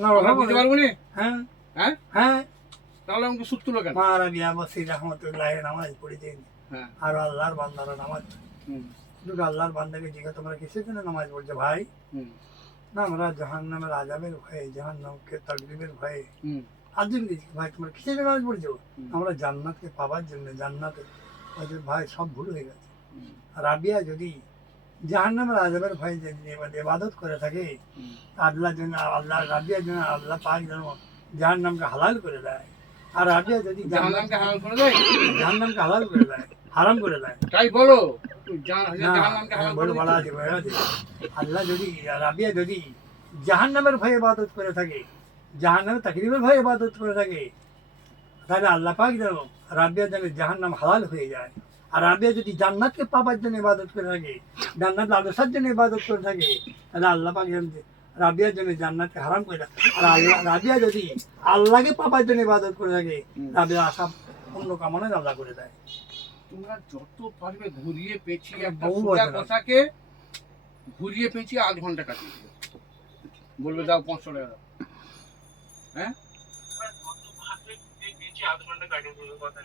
না আমরা বুঝতে পারবো না। হ্যাঁ হ্যাঁ হ্যাঁ তাহলে আমাকে সুদ তুলো কেন? মারা বিয়া বসি রহমতুল্লাহ নামাজ পড়েছেন হ্যাঁ আর আল্লাহর বান্দারা নামাজ হুম দুটো আল্লাহর বান্দাকে জিজ্ঞাসা তোমরা কিসের জন্য নামাজ পড়ছো ভাই? হুম না আমরা জাহান্নামের আযাবের ভয়ে জাহান্নামকে তাকদীবের ভয়ে। হুম আর জন্য ভাই তোমরা কিসের জন্য নামাজ পড়ছো? হুম। আমরা জান্নাতকে পাবার জন্য জান্নাতে। বলছে, ভাই সব ভুল হয়ে গেছে। হুম, রাবিয়া যদি জাহান্নামের আযাবের ভয়ে যে ইবাদত করে থাকে হুম। আল্লাহর জন্য আল্লাহ রাবিয়ার জন্য আল্লাহ পাক যেন জাহান্নামকে হালাল করে দেয়। আর রাবিয়া যদি জাহান্নামকে হালাল করে দেয়? জাহান্নামকে হালাল করে দেয়, হারাম করে দেয়। তাই বলো। না, জাহান্নামকে হালাল করে বলা দিচ্ছে? আছে বলা আছে। আল্লাহ যদি রাবিয়া যদি জাহান্নামের ভয়ে ইবাদত করে থাকে, জাহান্নামের তাকদীরের ভয়ে ইবাদত করে থাকে, তাহলে আল্লাহ পাক যেন রাবিয়ার জন্য জাহান্নাম হালাল হয়ে যায়। আর রাবিয়া যদি জান্নাতকে পাবার জন্য ইবাদত করে থাকে, জান্নাত লালসার জন্য ইবাদত করে থাকে, তাহলে আল্লাহ পাক যেন রাবিয়ার জন্য জান্নাতকে হারাম করে দেয়। আর আল্লাহ রাবিয়া যদি আল্লাহকে পাবার জন্য ইবাদত করে থাকে, রাবিয়া আশা অন্য কামনায় আল্লাহ করে দেয়। তোমরা যত পারবে ঘুরিয়ে পেঁচিয়ে একটা বহু সোজা বছর। কথাকে ঘুরিয়ে পেঁচিয়ে 8 ঘন্টা কাটিয়ে দিবে। বলবে দাও 500 টাকা দাও। হ্যাঁ? আধ ঘন্টা কাটিয়ে দিল কথা